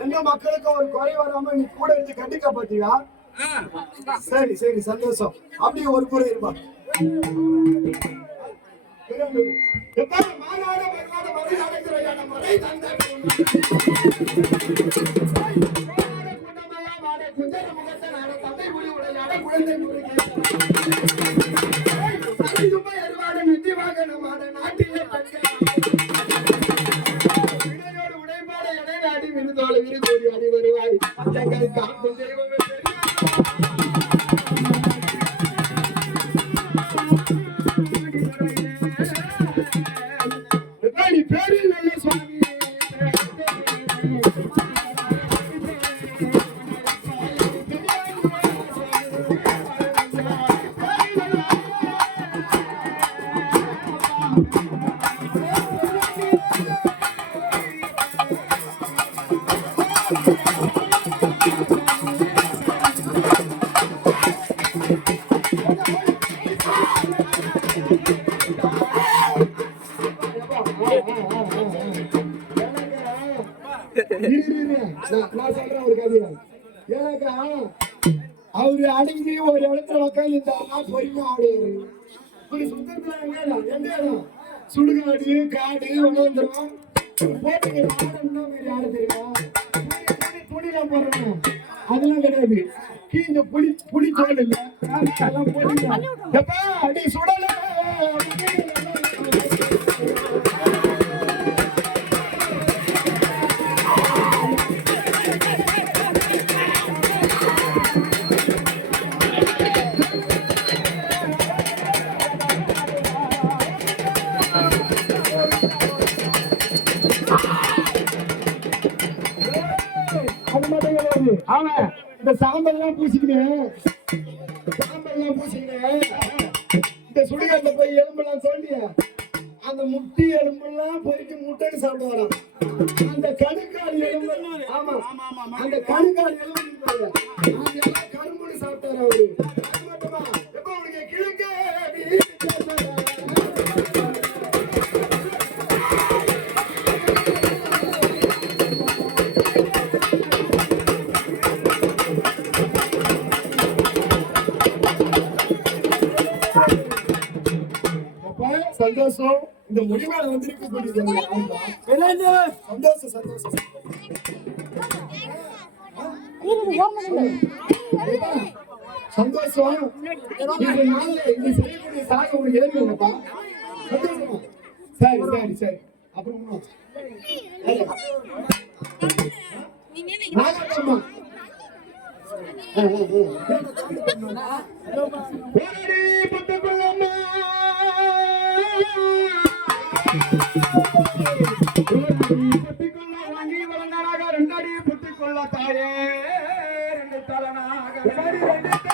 எந்த மக்களுக்கு ஒரு குறை வராம நீ கூட எடுத்து கண்டிக்க பாத்தியா சரி சரி சந்தோஷம். அப்படியே ஒரு குறை இருப்பா. எப்பா, Thank you. நான் சொல்றேன் ஒரு கதையை. ஏன்னாக்கா, அவரு அடங்கி ஒரு இடத்துல உட்காந்துருந்தாருன்னா பொறுமையா ஆடுவாரு இப்படி சுத்தத்துல எங்க இடம்? சுடுகாடு காடு வனந்திரம் போட்டுங்க ஆடணும்னா வேற ஆட தெரியுமா புலி, போடுறோம் அதெல்லாம் கிடையாது கீழ புளி புளி தோல் இல்ல அதெல்லாம் அடி சுடல கிடையாது. அவன் இந்த சாம்பல்லாம் பூசிக்கினேன் சாம்பல்லாம் பூசிக்கினேன் இந்த சுடுகாட்டுல போய் எலும்பெல்லாம் சொல்லிய அந்த முட்டி எலும்பெல்லாம் பொறுக்கி முட்டைன்னு சாப்பிட்டு வரான் அந்த கணுக்கால் எலும்பு ஆமா அந்த கணுக்கால் எலும்பு கரும்புன்னு சாப்பிட்டாரு அவரு. சந்தோஷம். இந்த முடிவால வந்திருக்க கூடியது சந்தோஷம் சந்தோஷம். சந்தோஷம். இந்த செய்யக்கூடிய சாக உங்களுக்கு ஏற்படுங்கப்பா சந்தோஷமா? சரி சரி சரி. அப்புறம் நாகத்தம்மா ஓடி புத்துக்குள்ள வாங்கி வளர்ந்தாராக ரெண்டடி புத்துக்குள்ள தாயே ரெண்டு தலனாக ரெண்டடி ரெண்டு